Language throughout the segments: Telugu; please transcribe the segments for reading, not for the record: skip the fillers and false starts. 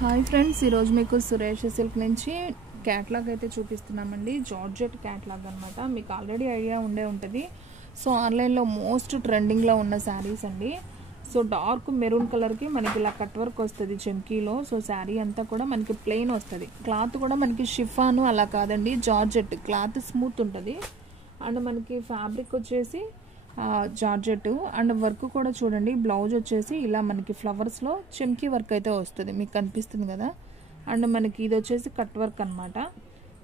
హాయ్ ఫ్రెండ్స్, ఈరోజు మీకు సురేష్ సిల్క్ నుంచి క్యాట్లాగ్ అయితే చూపిస్తున్నామండి. జార్జెట్ క్యాట్లాగ్ అనమాట. మీకు ఆల్రెడీ ఐడియా ఉండే ఉంటుంది. సో ఆన్లైన్లో మోస్ట్ ట్రెండింగ్లో ఉన్న శారీస్ అండి. సో డార్క్ మెరూన్ కలర్కి మనకి ఇలా కట్ వర్క్ వస్తుంది చెమ్కీలో. సో శారీ అంతా కూడా మనకి ప్లెయిన్ వస్తుంది. క్లాత్ కూడా మనకి షిఫాను అలా కాదండి, జార్జెట్ క్లాత్ స్మూత్ ఉంటుంది. అండ్ మనకి ఫ్యాబ్రిక్ వచ్చేసి జార్జెట్ అండ్ వర్క్ కూడా చూడండి. బ్లౌజ్ వచ్చేసి ఇలా మనకి ఫ్లవర్స్లో చెమ్కీ వర్క్ అయితే వస్తుంది, మీకు కనిపిస్తుంది కదా. అండ్ మనకి ఇది వచ్చేసి కట్ వర్క్ అనమాట.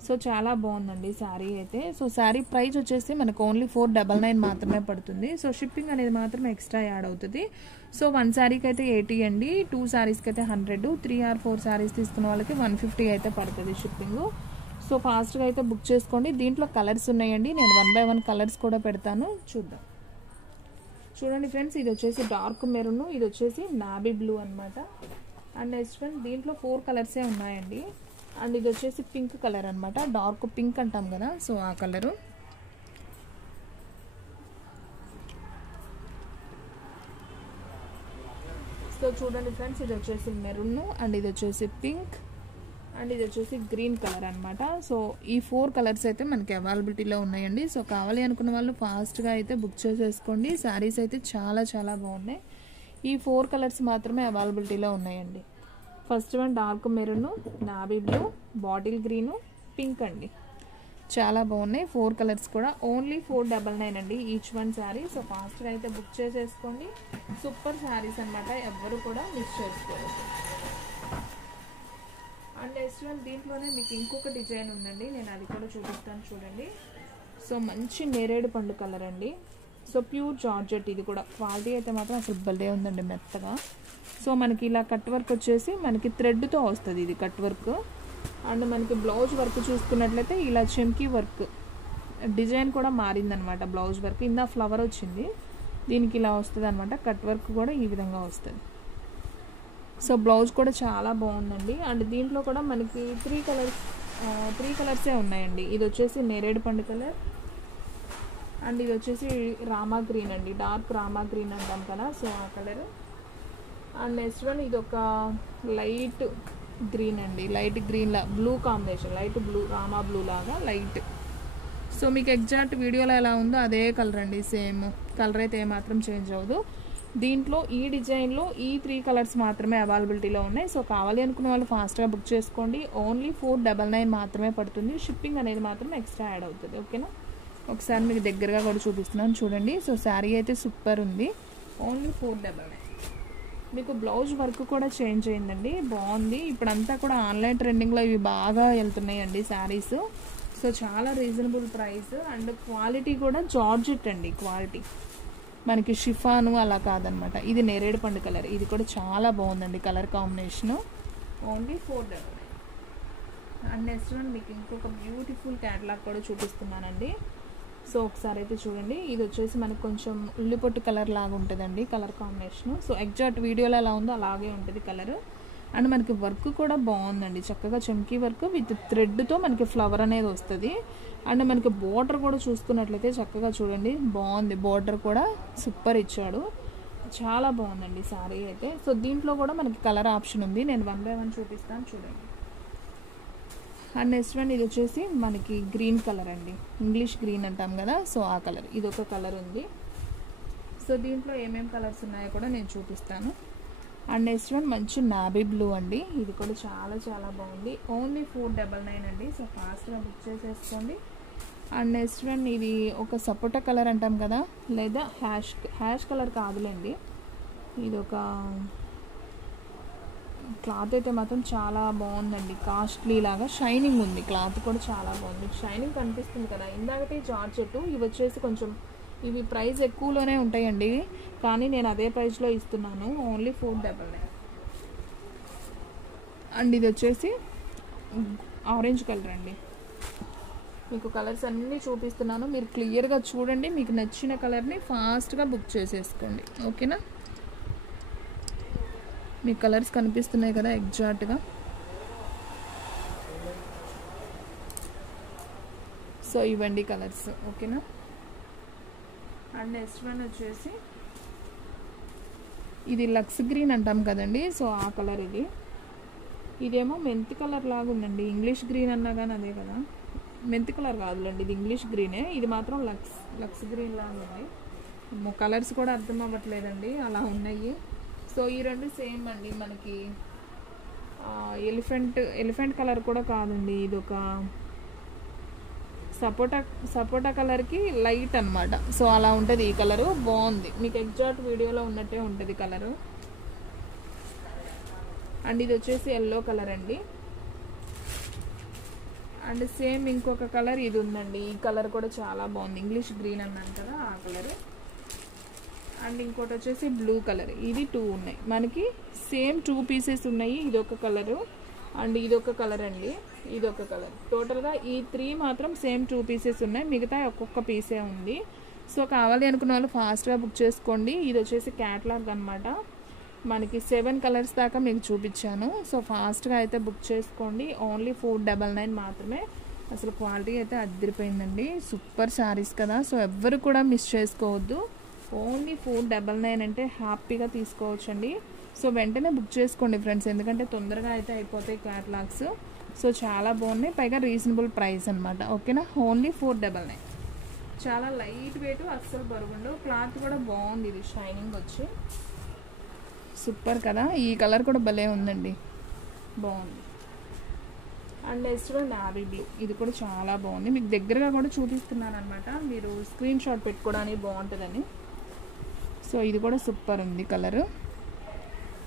సో చాలా బాగుందండి శారీ అయితే. సో శారీ ప్రైస్ వచ్చేసి మనకు ఓన్లీ 499 మాత్రమే పడుతుంది. సో షిప్పింగ్ అనేది మాత్రం ఎక్స్ట్రా యాడ్ అవుతుంది. సో 1 శారీకి అయితే 80 అండి, 2 శారీస్కి అయితే 100, 3 or 4 శారీస్ తీసుకున్న వాళ్ళకి 150 అయితే పడుతుంది షిప్పింగ్. సో ఫాస్ట్గా అయితే బుక్ చేసుకోండి. దీంట్లో కలర్స్ ఉన్నాయండి, నేను 1 by 1 కలర్స్ కూడా పెడతాను, చూద్దాం. చూడండి ఫ్రెండ్స్, ఇది వచ్చేసి డార్క్ మెరూన్, ఇది వచ్చేసి నాబీ బ్లూ అనమాట. అండ్ నెక్స్ట్ వన్ దీంట్లో 4 కలర్సే ఉన్నాయండి. అండ్ ఇది వచ్చేసి పింక్ కలర్ అనమాట, డార్క్ పింక్ అంటాం కదా, సో ఆ కలరు. సో చూడండి ఫ్రెండ్స్, ఇది వచ్చేసి మెరూన్ అండ్ ఇది వచ్చేసి పింక్ అండ్ ఇది వచ్చేసి గ్రీన్ కలర్ అనమాట. సో ఈ 4 కలర్స్ అయితే మనకి అవైలబిలిటీలో ఉన్నాయండి. సో కావాలి అనుకున్న వాళ్ళు ఫాస్ట్గా అయితే బుక్ చేసేసుకోండి. శారీస్ అయితే చాలా చాలా బాగున్నాయి. ఈ 4 కలర్స్ మాత్రమే అవైలబిలిటీలో ఉన్నాయండి. First one dark maroon, navy blue, bottle green, pink అండి. చాలా బాగున్నాయి 4 కలర్స్ కూడా. ఓన్లీ 499 అండి ఈచ్ వన్ శారీ. సో ఫాస్ట్గా అయితే బుక్ చేసేసుకోండి. సూపర్ శారీస్ అనమాట, ఎవ్వరు కూడా మిస్ చేసుకోవచ్చు. అండ్ నెక్స్ట్ వన్ దీంట్లోనే మీకు ఇంకొక డిజైన్ ఉందండి, నేను అది కూడా చూపిస్తాను చూడండి. సో మంచి నేరేడు పండు కలర్ అండి. సో ప్యూర్ జార్జెట్, ఇది కూడా క్వాలిటీ అయితే మాత్రం అసలు భలే ఉందండి, మెత్తగా. సో మనకి ఇలా కట్ వర్క్ వచ్చేసి మనకి థ్రెడ్తో వస్తుంది ఇది కట్ వర్క్. అండ్ మనకి బ్లౌజ్ వర్క్ చూసుకున్నట్లయితే ఇలా చెమ్కీ వర్క్ డిజైన్ కూడా మారిందనమాట. బ్లౌజ్ వర్క్ ఇందా ఫ్లవర్ వచ్చింది, దీనికి ఇలా వస్తుంది అనమాట. కట్ వర్క్ కూడా ఈ విధంగా వస్తుంది. సో బ్లౌజ్ కూడా చాలా బాగుందండి. అండ్ దీంట్లో కూడా మనకి 3 కలర్సే ఉన్నాయండి. ఇది వచ్చేసి నేరేడు పండు కలర్ అండ్ ఇది వచ్చేసి రామా గ్రీన్ అండి, డార్క్ రామా గ్రీన్ అంటాం కదా, సో ఆ కలర్. అండ్ నెక్స్ట్ వన్ ఇది ఒక లైట్ గ్రీన్ అండి, లైట్ గ్రీన్ లా blue combination, light blue Rama blue లాగా లైట్. సో మీకు ఎగ్జాక్ట్ వీడియోలో ఎలా ఉందో అదే కలర్ అండి, సేమ్ కలర్ అయితే ఏమాత్రం చేంజ్ అవ్వదు. దీంట్లో ఈ డిజైన్లో ఈ 3 కలర్స్ మాత్రమే అవైలబిలిటీలో ఉన్నాయి. సో కావాలి అనుకున్న వాళ్ళు ఫాస్ట్గా బుక్ చేసుకోండి. ఓన్లీ 499 మాత్రమే పడుతుంది. షిప్పింగ్ అనేది మాత్రం ఎక్స్ట్రా యాడ్ అవుతుంది, ఓకేనా. ఒకసారి మీకు దగ్గరగా కూడా చూపిస్తున్నాను చూడండి. సో శారీ అయితే సూపర్ ఉంది, ఓన్లీ 499. మీకు బ్లౌజ్ వర్క్ కూడా చేంజ్ అయిందండి, బాగుంది. ఇప్పుడంతా కూడా ఆన్లైన్ ట్రెండింగ్లో ఇవి బాగా వెళ్తున్నాయండి శారీస్. సో చాలా రీజనబుల్ ప్రైస్ అండ్ క్వాలిటీ కూడా జార్జెట్ అండి, క్వాలిటీ మనకి షిఫాను అలా కాదనమాట. ఇది నేరేడు పండు కలర్, ఇది కూడా చాలా బాగుందండి colour combination. Only 499. And next one మీకు ఇంకొక బ్యూటిఫుల్ క్యాటలాగ్ కూడా చూపిస్తున్నానండి. సో ఒకసారి అయితే చూడండి. ఇది వచ్చేసి మనకు కొంచెం ఉల్లిపొట్టు కలర్ లాగా ఉంటుందండి కలర్ కాంబినేషను. సో ఎగ్జాక్ట్ వీడియోలో ఎలా ఉందో అలాగే ఉంటుంది కలర్. అండ్ మనకి వర్క్ కూడా బాగుందండి, చక్కగా చమ్కీ వర్క్ విత్ థ్రెడ్తో మనకి ఫ్లవర్ అనేది వస్తుంది. అండ్ మనకి బోర్డర్ కూడా చూసుకున్నట్లయితే చక్కగా చూడండి, బాగుంది. బోర్డర్ కూడా సూపర్ ఇచ్చాడు, చాలా బాగుందండి శారీ అయితే. సో దీంట్లో కూడా మనకి కలర్ ఆప్షన్ ఉంది, నేను 1 by 1 చూపిస్తాను చూడండి. అండ్ నెక్స్ట్ వన్ ఇది వచ్చేసి మనకి గ్రీన్ కలర్ అండి, ఇంగ్లీష్ గ్రీన్ అంటాం కదా, సో ఆ కలర్. ఇది ఒక కలర్ ఉంది. సో దీంట్లో ఏమేమి కలర్స్ ఉన్నాయో కూడా నేను చూపిస్తాను. అండ్ నెక్స్ట్ వన్ మంచి నాబీ బ్లూ అండి, ఇది కూడా చాలా చాలా బాగుంది. ఓన్లీ 499 అండి. సో ఫాస్ట్గా బుక్ చేసేసుకోండి. అండ్ నెక్స్ట్ వన్ ఇది ఒక సపోటా కలర్ అంటాం కదా, లేదా హ్యాష్ కలర్ కాదులేండి. ఇది ఒక క్లాత్ అయితే మాత్రం చాలా బాగుందండి, కాస్ట్లీ లాగా షైనింగ్ ఉంది. క్లాత్ కూడా చాలా బాగుంది, షైనింగ్ కనిపిస్తుంది కదా. ఇందాకటి జార్జెట్, ఇవి వచ్చేసి కొంచెం ఇవి ప్రైస్ ఎక్కువలోనే ఉంటాయండి, కానీ నేను అదే ప్రైస్లో ఇస్తున్నాను, ఓన్లీ 499. అండ్ ఇది వచ్చేసి ఆరెంజ్ కలర్ అండి. మీకు కలర్స్ అన్నీ చూపిస్తున్నాను, మీరు క్లియర్గా చూడండి. మీకు నచ్చిన కలర్ని ఫాస్ట్గా బుక్ చేసేసుకోండి, ఓకేనా. మీకు కలర్స్ కనిపిస్తున్నాయి కదా ఎగ్జాక్ట్గా. సో ఇవ్వండి కలర్స్, ఓకేనా. అండ్ నెక్స్ట్ వన్ వచ్చేసి ఇది లక్స్ గ్రీన్ అంటాం కదండి, సో ఆ కలర్ ఇది. ఇదేమో మెంతి కలర్ లాగా ఉందండి, ఇంగ్లీష్ గ్రీన్ అన్నా కానీ అదే కదా, మెంతి కలర్ కాదులేండి, ఇది ఇంగ్లీష్ గ్రీనే, ఇది మాత్రం లక్స్ గ్రీన్ లాగా ఉంది. కలర్స్ కూడా అర్థం అవ్వట్లేదండి, అలా ఉన్నాయి. సో ఈ రెండు సేమ్ అండి, మనకి ఎలిఫెంట్ కలర్ కూడా కాదండి, ఇది ఒక సపోటా కలర్కి లైట్ అనమాట. సో అలా ఉంటుంది ఈ కలరు, బాగుంది, మీకు ఎగ్జాక్ట్ వీడియోలో ఉన్నట్టే ఉంటుంది కలరు. అండ్ ఇది వచ్చేసి ఎల్లో కలర్ అండి. అండ్ సేమ్ ఇంకొక కలర్ ఇది ఉందండి, ఈ కలర్ కూడా చాలా బాగుంది, ఇంగ్లీష్ గ్రీన్ అన్నాను కదా ఆ కలర్. అండ్ ఇంకోటి వచ్చేసి బ్లూ కలర్, ఇది 2 ఉన్నాయి మనకి, సేమ్ 2 పీసెస్ ఉన్నాయి. ఇది ఒక కలరు అండ్ ఇది ఒక కలర్ అండి, ఇది ఒక కలర్. టోటల్గా ఈ 3 మాత్రం సేమ్ 2 పీసెస్ ఉన్నాయి, మిగతా ఒక్కొక్క పీసే ఉంది. సో కావాలి అనుకున్న వాళ్ళు ఫాస్ట్గా బుక్ చేసుకోండి. ఇది వచ్చేసి క్యాటలాగ్ అనమాట, మనకి 7 కలర్స్ దాకా మీకు చూపించాను. సో ఫాస్ట్గా అయితే బుక్ చేసుకోండి. ఓన్లీ 499 మాత్రమే. అసలు క్వాలిటీ అయితే అదిరిపోయిందండి, సూపర్ శారీస్ కదా. సో ఎవ్వరు కూడా మిస్ చేసుకోవద్దు. ఓన్లీ 499 అంటే హ్యాపీగా తీసుకోవచ్చండి. సో వెంటనే బుక్ చేసుకోండి ఫ్రెండ్స్, ఎందుకంటే తొందరగా అయితే అయిపోతాయి క్యాటలాగ్స్. సో చాలా బాగున్నాయి, పైగా రీజనబుల్ ప్రైస్ అనమాట. ఓకేనా, ఓన్లీ 499. చాలా లైట్ వెయిట్, అస్సలు బరుగుండు, క్లాత్ కూడా బాగుంది, ఇది షైనింగ్ వచ్చి సూపర్ కదా. ఈ కలర్ కూడా భలే ఉందండి, బాగుంది. అండ్ నెక్స్ట్ నావీ బ్లూ, ఇది కూడా చాలా బాగుంది, మీకు దగ్గరగా కూడా చూపిస్తున్నాను అనమాట, మీరు స్క్రీన్ షాట్ పెట్టుకోవడానికి బాగుంటుందని. సో ఇది కూడా సూపర్ ఉంది కలరు,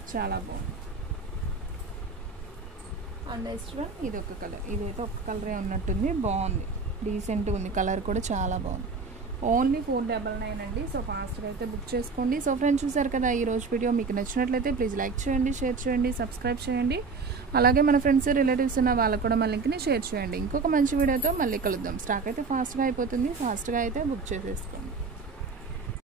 చాలా బాగుంది. అండ్ నెక్స్ట్ ఇది ఒక కలర్, ఇదైతే ఒక కలరే ఉన్నట్టుంది, బాగుంది, డీసెంట్గా ఉంది, కలర్ కూడా చాలా బాగుంది. ఓన్లీ 499 అండి. సో ఫాస్ట్గా అయితే బుక్ చేసుకోండి. సో ఫ్రెండ్స్ చూసారు కదా ఈ రోజు వీడియో, మీకు నచ్చినట్లయితే ప్లీజ్ లైక్ చేయండి, షేర్ చేయండి, సబ్స్క్రైబ్ చేయండి. అలాగే మన ఫ్రెండ్స్ రిలేటివ్స్ ఉన్న వాళ్ళకు కూడా మన లింక్ని షేర్ చేయండి. ఇంకొక మంచి వీడియోతో మళ్ళీ కలుద్దాం. స్టాక్ అయితే ఫాస్ట్గా అయిపోతుంది, ఫాస్ట్గా అయితే బుక్ చేసేసుకోండి.